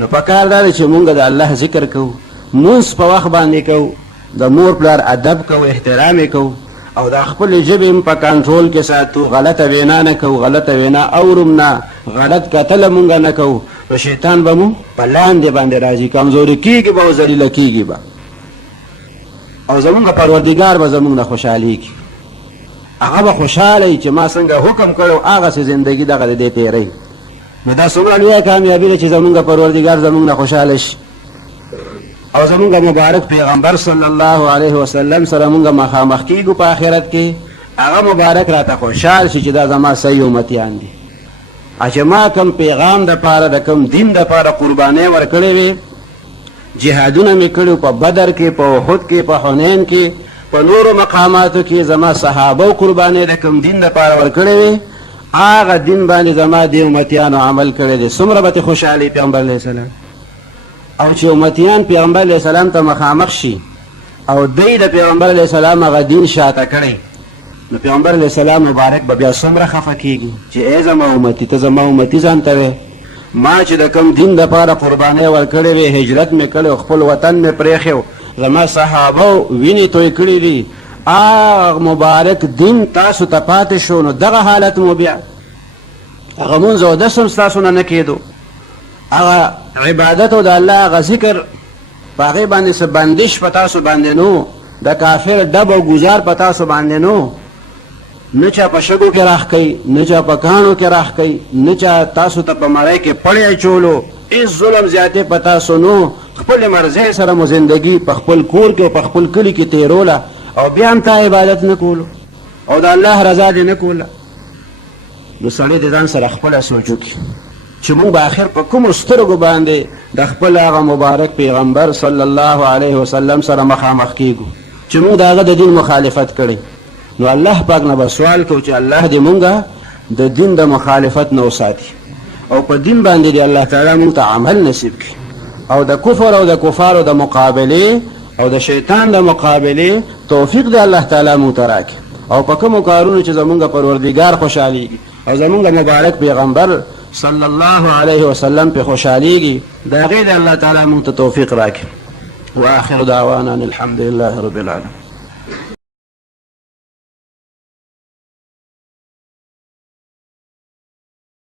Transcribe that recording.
نو پکار دا دی چې مونږ د الله ذکر کوو، مونځ په وخت باندې کوو، د مور پلار ادب کوو، احترام یې کوو، او د خپل ژبې هم په کنټرول کې ساتو، غلطه وینا نه کوو، غلطه وینا اورم نه، غلط کتل مونږ نه کوو، نو شیطان به مو په لاندې باندې راځي، کمزوري کېږي به او ذلیله کېږي به، او زمونږ پروردګار به زمونږ نه خوشحالېږي، هغه به خوشحاله وي چې ما څنګه حکم کړی هغسې زندګي دغه د دې تېروي. نو دا څومره لویه کامیابي ده چې زمونږ پروردګار زمونږ نه خوشحاله شي، او زمونږ مبارک پیغمبر صلی الله علیه وسلم سره مونږ مخامخ کېږو په آخرت کې، هغه مبارک راته خوشحال شي چې دا زما صحیح امتیان دي. چې ما کوم پیغام دپاره د کوم دین دپاره قربانۍ ورکړې وې، جهادونه مې کړي په بدر کې، په احد کې، په حنین کې، په نورو مقاماتو کې زما صحابه قربانۍ د کوم دین دپاره ورکړې وې، هغه دین باندې زما د امتیانو عمل کړی دی. څومره به ترې خوشحالي پیغمبر علیه السلام، او چې امتیان پیغمبر علیه السلام ته مخامخ شي او دی د پیغمبر علیه السلام هغه دین شاته کړی، نو پیغمبر علیه السلام مبارک به بیا څومره خفه کېږي چې ای زما امتي، ته زما امتي ځان ته وې، ما چې د کوم دین دپاره قربانۍ ورکړې وې، هجرت مې کړی، خپل وطن مې پرېښی، زما صحابه وینې توی کړي دي، هغه مبارک دین تاسو ته پاتې شو، نو دغه حالت مو بیا هغه مونځ او دس هم ستاسو نه نه کېدو، هغه عبادت او د الله هغه ذکر په هغې باندې څه بندش په تاسو باندې نو، د کافر ډب او ګزار په تاسو باندې نو، نه چا په شګو کې راخ کوي، نه چا په کاڼو کې راخ کوي، نه چا تاسو ته په مړی کې پړی اچولو، هېڅ ظلم زیاتې په تاسو نو، خپلې مرضۍ سره مو زندګي په خپل کور کې او په خپل کلي کې تېروله، او بیا هم تا عبادت نه کولو او د الله رضا دې نه کوله. نو سړی د ځان سره خپله سوچ وکړي چې موږ به آخر په کومو سترګو باندې د خپل هغه مبارک پیغمبر صلی الله علیه وسلم سره مخامخ کېږو چې موږ د هغه د دین مخالفت کړی. نو الله پاک نه به سوال کوو چې الله دې مونږه د دین د مخالفت نه وساتي، او په دین باندې دې الله تعالی مونږ ته عمل نصیب کړي، او د کفر او د کفارو د مقابلې او د شیطان د مقابلې توفیق دې الله تعالی مونږ ته راکړي، او په کومو کارونو چې زمونږ پروردګار خوشحالیږي او زمونږ مبارک پیغمبر صلی الله علیه وسلم په خوشحالیږي، د هغې د الله تعالی مونږ ته توفیق راکړي. واخر دعوانا الحمد لله رب العالمين.